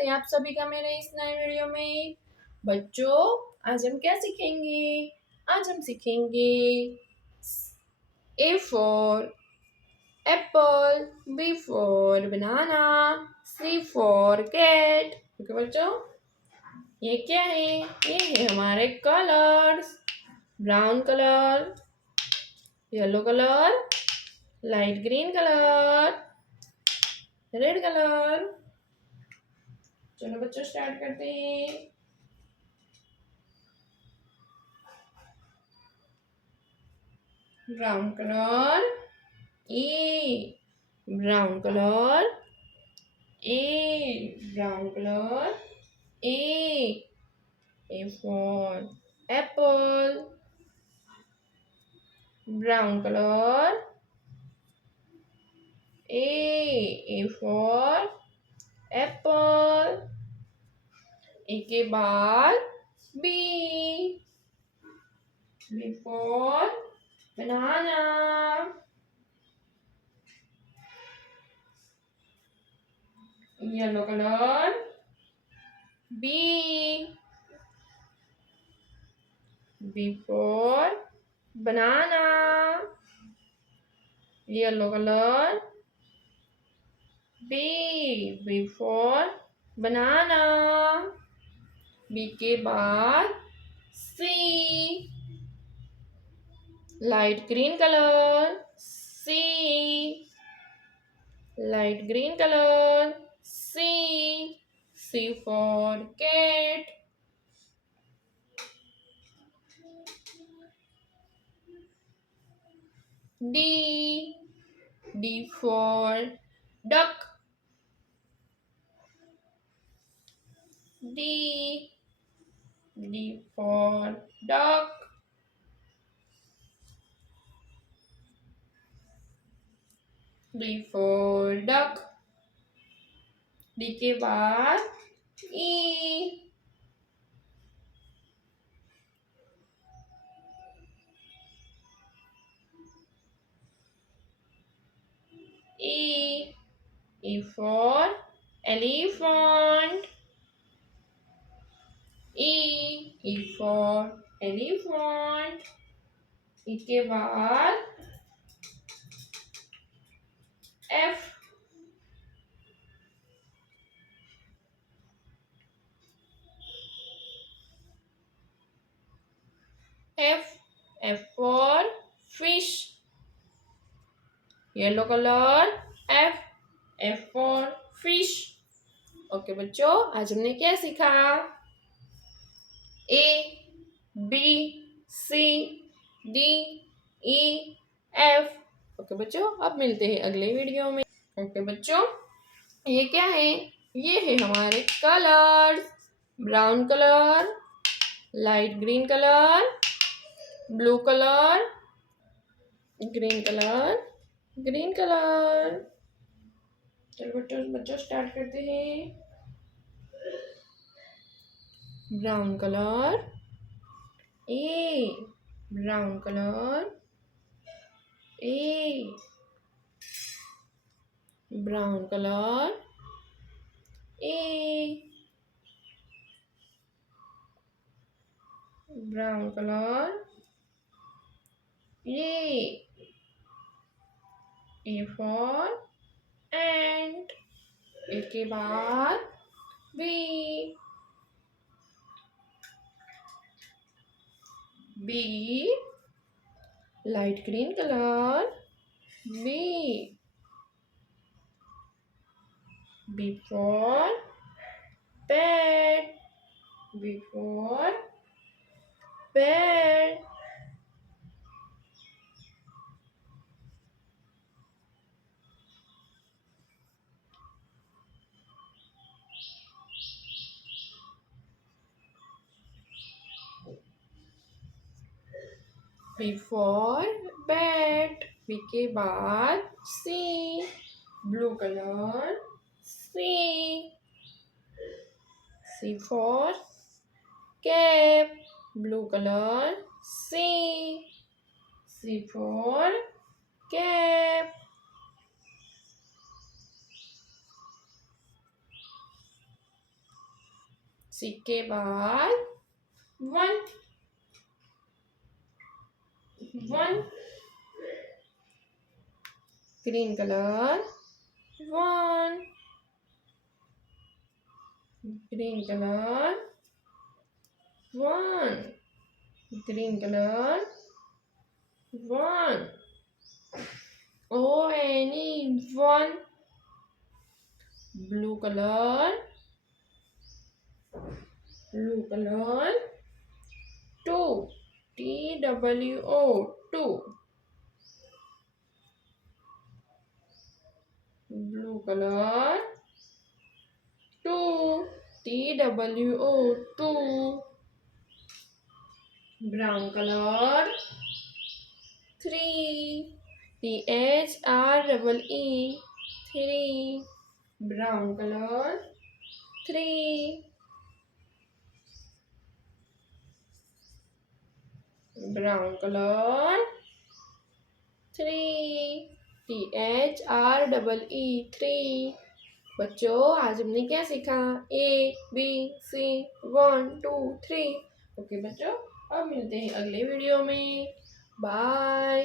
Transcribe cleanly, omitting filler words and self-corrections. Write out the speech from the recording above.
स्वागत है आप सभी का मेरे इस नए वीडियो में। बच्चों, आज हम क्या सीखेंगे? आज हम सीखेंगे A for apple, B for banana, C for cat। Okay बच्चों, ये क्या है? ये है हमारे colours. Brown colour, yellow colour, light green colour, red colour. चलो बच्चों, स्टार्ट करते हैं। Brown colour, A brown colour, brown colour, A for apple. Brown colour, A for apple. A के बाद B for banana. Yellow colour, B for banana. Yellow color, B for banana. B के बाद C, light green color, light green color, C for cat. D for duck. D for duck. D for duck. D के बाद E, E for elephant. E for elephant. E के बाद F, F for fish. Yellow colour, F for fish. Okay बच्चों, आज हमने क्या सीखा? A, B, C, D, E, F। Okay बच्चों, अब मिलते हैं अगले वीडियो में। ओके बच्चों, ये क्या है? ये है हमारे colours. Brown colour, light green colour, blue colour, green colour, green colour. चलो बच्चों स्टार्ट करते हैं। Brown colour, brown colour, brown colour, brown colour, A for ant। ए के बाद B light green colour, B for pet, B for pet। B for bat। B के बाद C, blue colour, C for cap, blue colour, C for cap। सी के बाद 1 1 green color 1 green color 1 green color 1 O N 1 blue color 2 TWO 2 blue color 2 TWO 2 brown color 3 THREE 3 brown color 3 brown color 3 THREE 3 बच्चों आज हमने क्या सीखा ABC 1 2 3 okay बच्चों अब मिलते हैं अगले वीडियो में बाय।